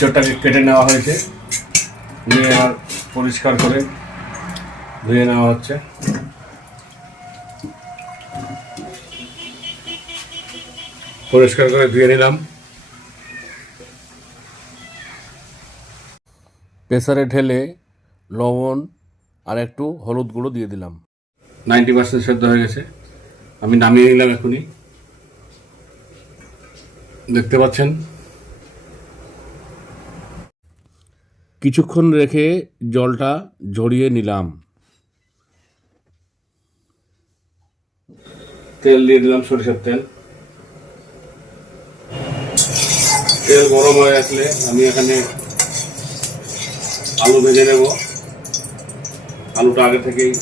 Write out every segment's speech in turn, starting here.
ইঁচড়টাকে কেটে নেওয়া হয়েছে। নিয়ে আর পরিষ্কার করে ধুয়ে নেওয়া হচ্ছে। পরিষ্কার করে ধুয়ে নিলাম। প্রেসারে ঢেলে লবণ আর একটু হলুদ গুঁড়ো দিয়ে দিলাম। নাইনটি পার্সেন্ট সেদ্ধ হয়ে গেছে। আমি নামিয়ে নিলাম এখনই। দেখতে পাচ্ছেন? কিছুক্ষণ রেখে জলটা ঝরিয়ে নিলাম। তেল দিয়ে দিলাম সরিষার তেল। তেল গরম হয়ে আসলে আমি এখানে আলু ভেজে নেব। আলুটা আগে থেকেই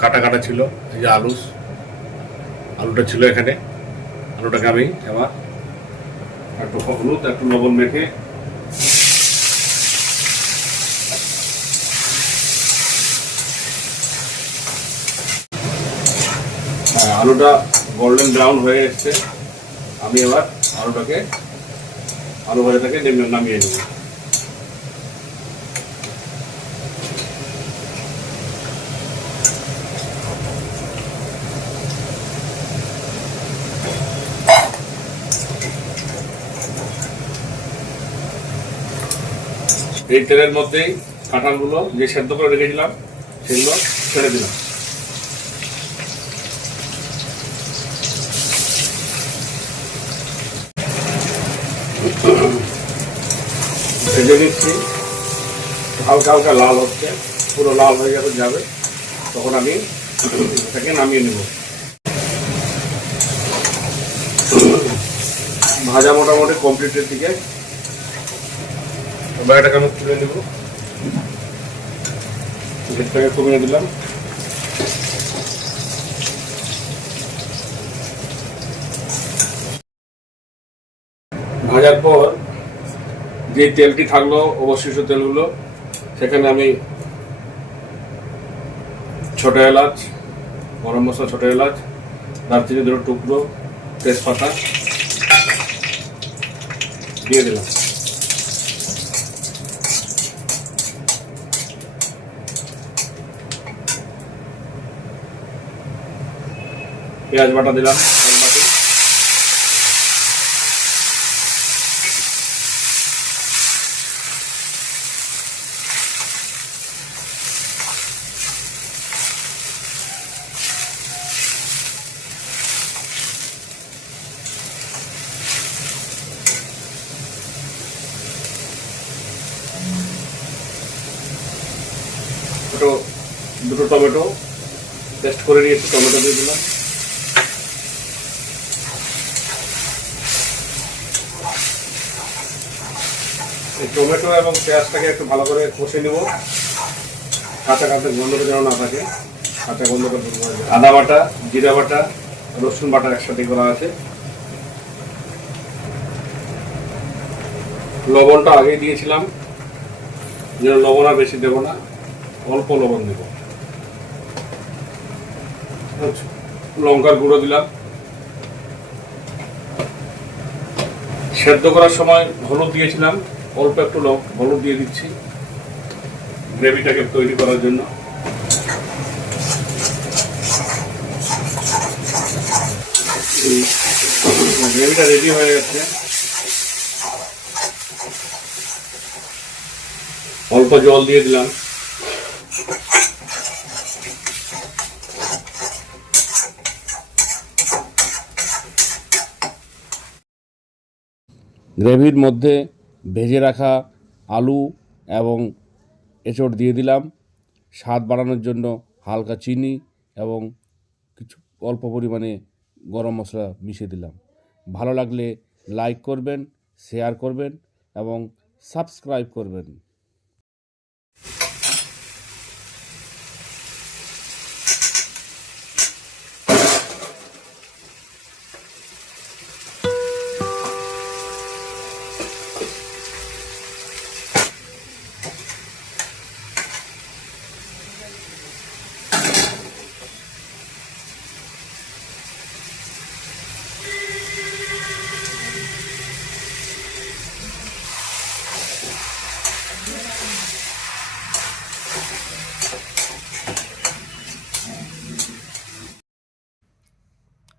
কাটা কাটা ছিল, এই যে আলু। আলুটা ছিল এখানে। আলুটাকে আমি এবার একটু হলুদ একটু লবণ মেখে। হ্যাঁ আলুটা গোল্ডেন ব্রাউন হয়ে এসছে। আমি এবার আলুটাকে, আলু ভাজাটাকে নেমে- নামিয়ে নেব। এই তেলের মধ্যেই কাঁঠালগুলো যে সেদ্ধ করে রেখেছিলাম, সেগুলো ছেড়ে দিলাম। ভেজে নিচ্ছি। হালকা হালকা লাল হচ্ছে, পুরো লাল হয়ে যখন যাবে, তখন আমি এটাকে নামিয়ে নেব। ভাজা মোটামুটি কমপ্লিটের দিকে এবার এটাকে আমি তুলে নেব? গেটটাকে কমিয়ে দিলাম। ভাজার পর যে তেলটি থাকল, অবশিষ্ট তেলগুলো, সেখানে আমি ছোট এলাচ, গরম মশলা, ছোট এলাচ দারচিনি দুটো টুকরো, তেজপাতা দিয়ে দিলাম। পেঁয়াজ বাটা দিলাম দুটো দুটো টমেটো পেস্ট করে নিয়েছি টমেটো দিয়ে দিলাম। এই টমেটো এবং পেঁয়াজটাকে একটু ভালো করে কষে নেব। কাঁচা কাঁচা গন্ধটা যেন না থাকে। কাঁচা হয়ে যায়। আদা বাটা, জিরা বাটা, রসুন বাটা একসাথে করা আছে। লবণটা আগেই দিয়েছিলাম। যেন লবণ আর বেশি দেবো না, অল্প লবণ দেবো। লঙ্কার গুঁড়ো দিলাম। সেদ্ধ করার সময় হলুদ দিয়েছিলাম। অল্প একটু হলুদ দিয়ে দিচ্ছি। গ্রেভিটাকে তৈরি করার জন্য। গ্রেভিটা রেডি হয়ে গেছে। অল্প জল দিয়ে দিলাম। গ্রেভির মধ্যে ভেজে রাখা আলু এবং এঁচড় দিয়ে দিলাম। স্বাদ বাড়ানোর জন্য হালকা চিনি এবং কিছু অল্প পরিমাণে গরম মশলা মিশিয়ে দিলাম। ভালো লাগলে লাইক করবেন, শেয়ার করবেন এবং সাবস্ক্রাইব করবেন।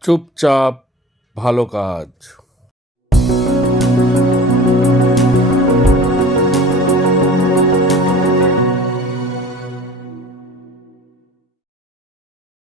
চুপচাপ ভালো কাজ।